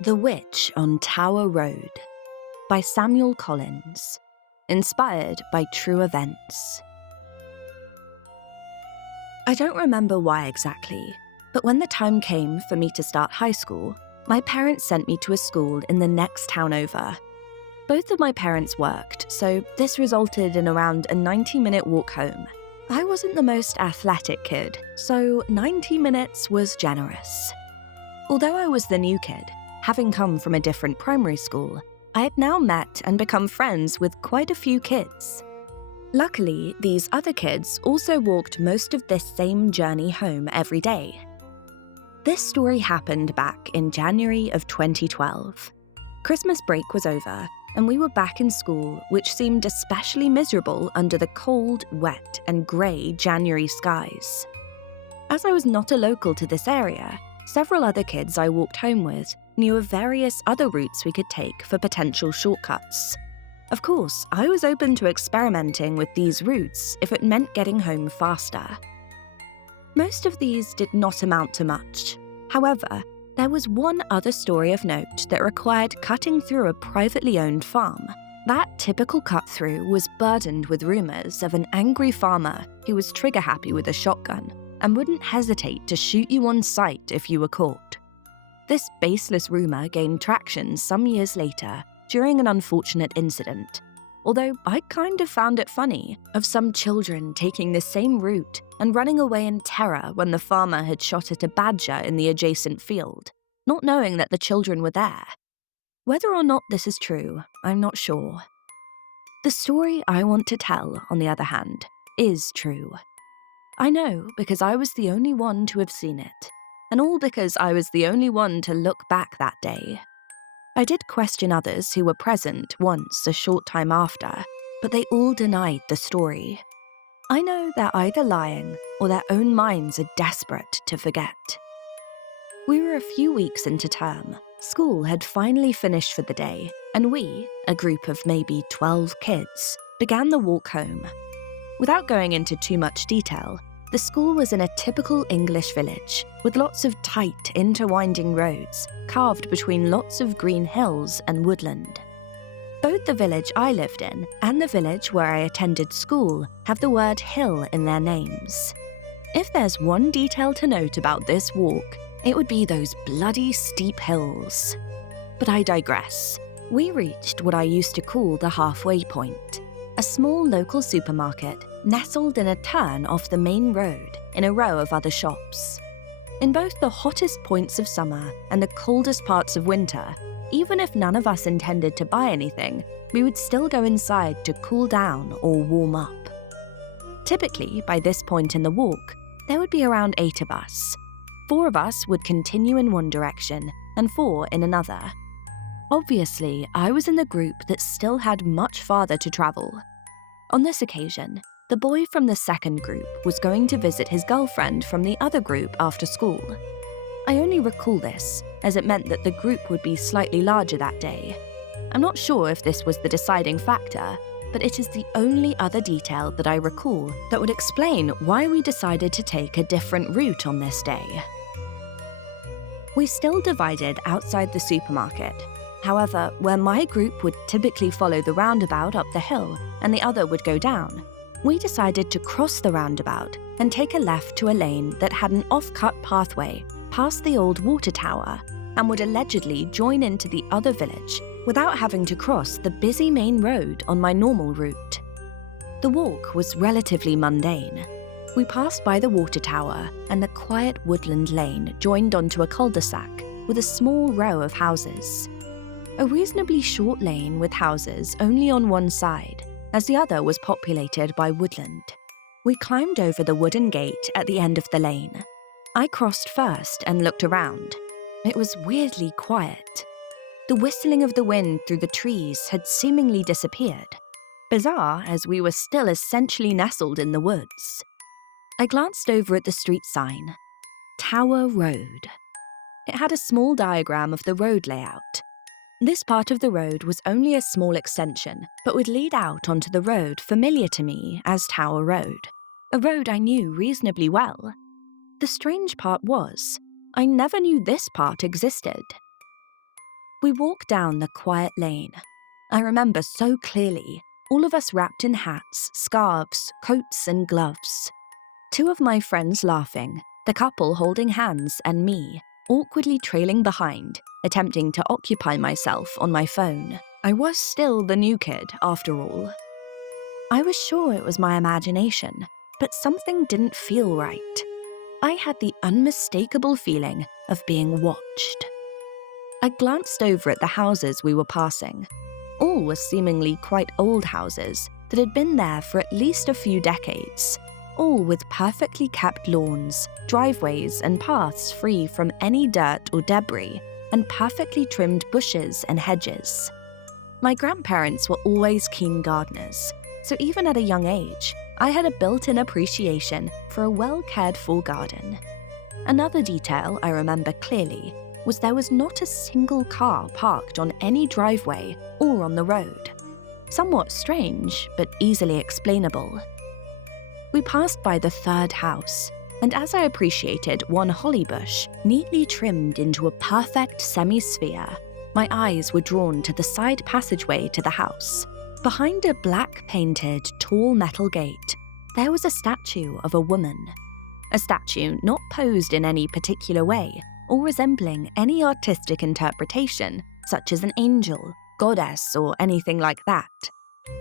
The Witch on Tower Road by Samuel Collins, inspired by true events. I don't remember why exactly, but when the time came for me to start high school, my parents sent me to a school in the next town over. Both of my parents worked, so this resulted in around a 90-minute walk home. I wasn't the most athletic kid, so 90 minutes was generous. Although I was the new kid, having come from a different primary school, I had now met and become friends with quite a few kids. Luckily, these other kids also walked most of this same journey home every day. This story happened back in January of 2012. Christmas break was over, and we were back in school, which seemed especially miserable under the cold, wet, and grey January skies. As I was not a local to this area, several other kids I walked home with knew of various other routes we could take for potential shortcuts. Of course, I was open to experimenting with these routes if it meant getting home faster. Most of these did not amount to much. However, there was one other story of note that required cutting through a privately owned farm. That typical cut-through was burdened with rumours of an angry farmer who was trigger-happy with a shotgun and wouldn't hesitate to shoot you on sight if you were caught. This baseless rumour gained traction some years later during an unfortunate incident, although I kind of found it funny, of some children taking the same route and running away in terror when the farmer had shot at a badger in the adjacent field, not knowing that the children were there. Whether or not this is true, I'm not sure. The story I want to tell, on the other hand, is true. I know because I was the only one to have seen it, and all because I was the only one to look back that day. I did question others who were present once a short time after, but they all denied the story. I know they're either lying or their own minds are desperate to forget. We were a few weeks into term. School had finally finished for the day, and we, a group of maybe 12 kids, began the walk home. Without going into too much detail, the school was in a typical English village, with lots of tight, interwinding roads, carved between lots of green hills and woodland. Both the village I lived in and the village where I attended school have the word hill in their names. If there's one detail to note about this walk, it would be those bloody steep hills. But I digress. We reached what I used to call the halfway point, a small local supermarket nestled in a turn off the main road in a row of other shops. In both the hottest points of summer and the coldest parts of winter, even if none of us intended to buy anything, we would still go inside to cool down or warm up. Typically, by this point in the walk, there would be around 8 of us. 4 of us would continue in one direction and 4 in another. Obviously, I was in the group that still had much farther to travel. On this occasion, the boy from the second group was going to visit his girlfriend from the other group after school. I only recall this, as it meant that the group would be slightly larger that day. I'm not sure if this was the deciding factor, but it is the only other detail that I recall that would explain why we decided to take a different route on this day. We still divided outside the supermarket. However, where my group would typically follow the roundabout up the hill and the other would go down, we decided to cross the roundabout and take a left to a lane that had an off-cut pathway past the old water tower and would allegedly join into the other village without having to cross the busy main road on my normal route. The walk was relatively mundane. We passed by the water tower and the quiet woodland lane joined onto a cul-de-sac with a small row of houses. A reasonably short lane with houses only on one side, as the other was populated by woodland. We climbed over the wooden gate at the end of the lane. I crossed first and looked around. It was weirdly quiet. The whistling of the wind through the trees had seemingly disappeared. Bizarre, as we were still essentially nestled in the woods. I glanced over at the street sign. Tower Road. It had a small diagram of the road layout. This part of the road was only a small extension, but would lead out onto the road familiar to me as Tower Road, a road I knew reasonably well. The strange part was, I never knew this part existed. We walked down the quiet lane. I remember so clearly, all of us wrapped in hats, scarves, coats, and gloves. Two of my friends laughing, the couple holding hands, and me, awkwardly trailing behind, attempting to occupy myself on my phone. I was still the new kid, after all. I was sure it was my imagination, but something didn't feel right. I had the unmistakable feeling of being watched. I glanced over at the houses we were passing. All were seemingly quite old houses that had been there for at least a few decades, all with perfectly kept lawns, driveways, and paths free from any dirt or debris, and perfectly trimmed bushes and hedges. My grandparents were always keen gardeners, so even at a young age, I had a built-in appreciation for a well-cared-for garden. Another detail I remember clearly was there was not a single car parked on any driveway or on the road. Somewhat strange, but easily explainable. We passed by the third house, and as I appreciated one holly bush neatly trimmed into a perfect semi-sphere, my eyes were drawn to the side passageway to the house. Behind a black-painted, tall metal gate, there was a statue of a woman. A statue not posed in any particular way, or resembling any artistic interpretation, such as an angel, goddess, or anything like that.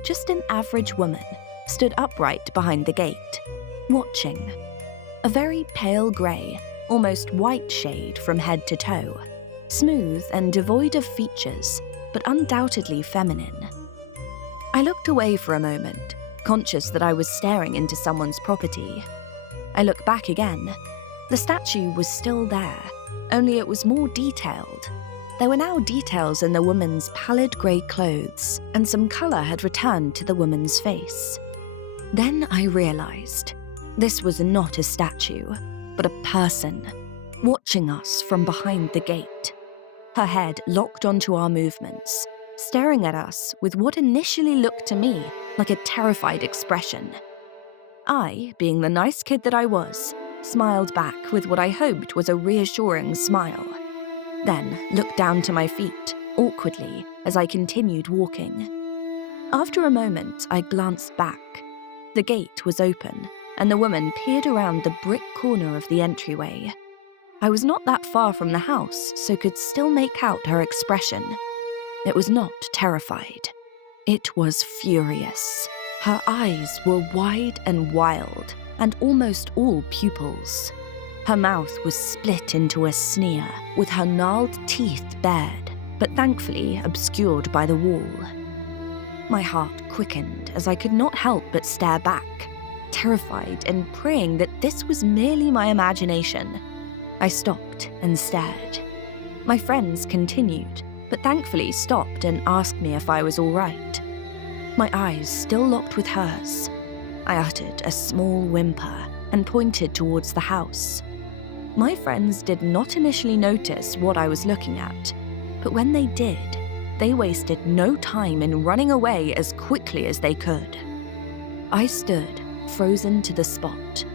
Just an average woman, stood upright behind the gate, watching. A very pale grey, almost white shade from head to toe, smooth and devoid of features, but undoubtedly feminine. I looked away for a moment, conscious that I was staring into someone's property. I looked back again. The statue was still there, only it was more detailed. There were now details in the woman's pallid grey clothes, and some colour had returned to the woman's face. Then I realised this was not a statue, but a person, watching us from behind the gate. Her head locked onto our movements, staring at us with what initially looked to me like a terrified expression. I, being the nice kid that I was, smiled back with what I hoped was a reassuring smile. Then looked down to my feet, awkwardly, as I continued walking. After a moment, I glanced back. The gate was open, and the woman peered around the brick corner of the entryway. I was not that far from the house, so could still make out her expression. It was not terrified. It was furious. Her eyes were wide and wild, and almost all pupils. Her mouth was split into a sneer, with her gnarled teeth bared, but thankfully obscured by the wall. My heart quickened as I could not help but stare back, terrified and praying that this was merely my imagination. I stopped and stared. My friends continued, but thankfully stopped and asked me if I was all right. My eyes still locked with hers. I uttered a small whimper and pointed towards the house. My friends did not initially notice what I was looking at, but when they did, they wasted no time in running away as quickly as they could. I stood, frozen to the spot.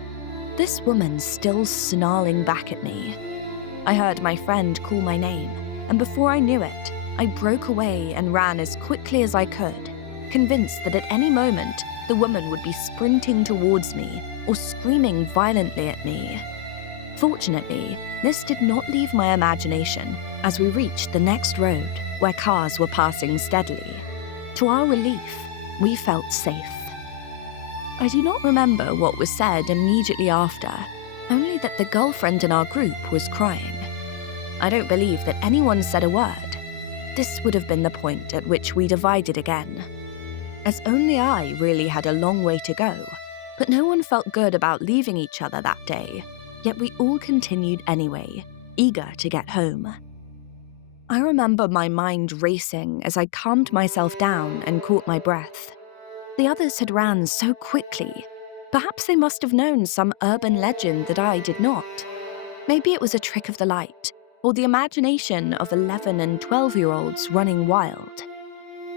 This woman still snarling back at me. I heard my friend call my name, and before I knew it, I broke away and ran as quickly as I could, convinced that at any moment, the woman would be sprinting towards me or screaming violently at me. Fortunately, this did not leave my imagination as we reached the next road where cars were passing steadily. To our relief, we felt safe. I do not remember what was said immediately after, only that the girlfriend in our group was crying. I don't believe that anyone said a word. This would have been the point at which we divided again, as only I really had a long way to go, but no one felt good about leaving each other that day, yet we all continued anyway, eager to get home. I remember my mind racing as I calmed myself down and caught my breath. The others had ran so quickly. Perhaps they must have known some urban legend that I did not. Maybe it was a trick of the light, or the imagination of 11 and 12-year-olds running wild.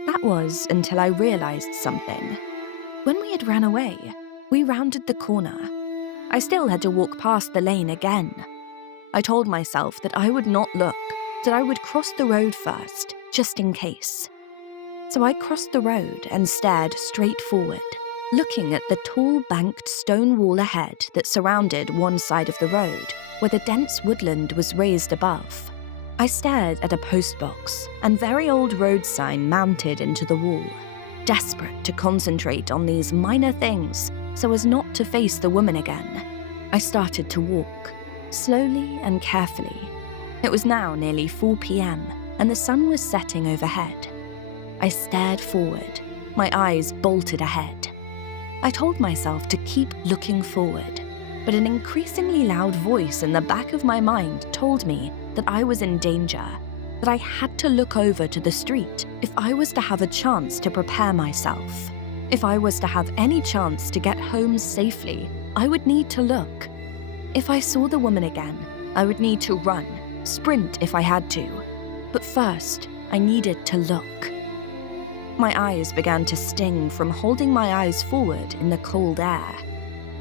That was until I realized something. When we had ran away, we rounded the corner. I still had to walk past the lane again. I told myself that I would not look, that I would cross the road first, just in case. So I crossed the road and stared straight forward, looking at the tall banked stone wall ahead that surrounded one side of the road, where the dense woodland was raised above. I stared at a postbox and very old road sign mounted into the wall, desperate to concentrate on these minor things so as not to face the woman again. I started to walk, slowly and carefully. It was now nearly 4 p.m. and the sun was setting overhead. I stared forward, my eyes bolted ahead. I told myself to keep looking forward, but an increasingly loud voice in the back of my mind told me that I was in danger, that I had to look over to the street if I was to have a chance to prepare myself. If I was to have any chance to get home safely, I would need to look. If I saw the woman again, I would need to run, sprint if I had to. But first, I needed to look. My eyes began to sting from holding my eyes forward in the cold air.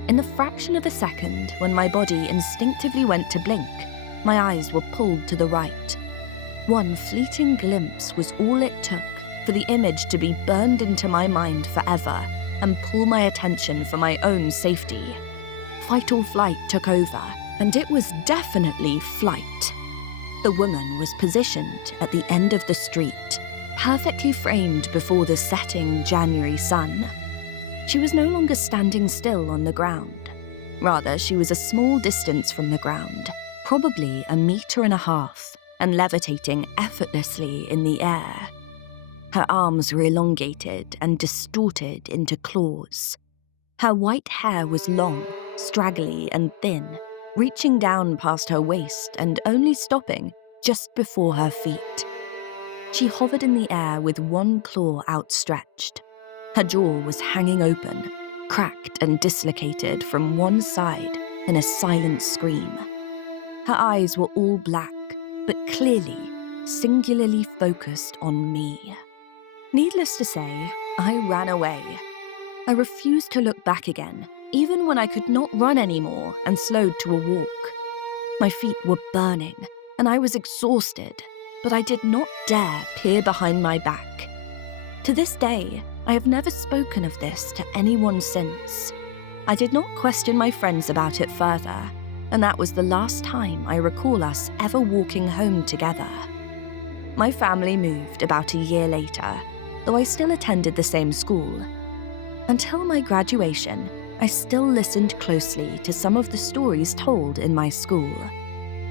In the fraction of a second when my body instinctively went to blink, my eyes were pulled to the right. One fleeting glimpse was all it took for the image to be burned into my mind forever and pull my attention for my own safety. Fight or flight took over, and it was definitely flight. The woman was positioned at the end of the street, perfectly framed before the setting January sun. She was no longer standing still on the ground. Rather, she was a small distance from the ground, probably 1.5 meters, and levitating effortlessly in the air. Her arms were elongated and distorted into claws. Her white hair was long, straggly and thin, reaching down past her waist and only stopping just before her feet. She hovered in the air with one claw outstretched. Her jaw was hanging open, cracked and dislocated from one side in a silent scream. Her eyes were all black, but clearly, singularly focused on me. Needless to say, I ran away. I refused to look back again, even when I could not run anymore and slowed to a walk. My feet were burning, and I was exhausted, but I did not dare peer behind my back. To this day, I have never spoken of this to anyone since. I did not question my friends about it further, and that was the last time I recall us ever walking home together. My family moved about a year later, though I still attended the same school. Until my graduation, I still listened closely to some of the stories told in my school,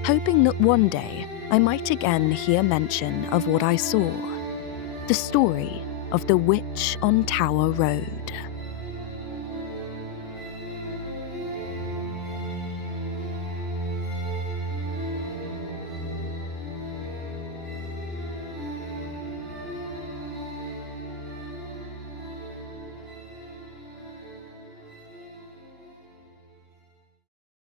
hoping that one day I might again hear mention of what I saw. The story of the witch on Tower Road.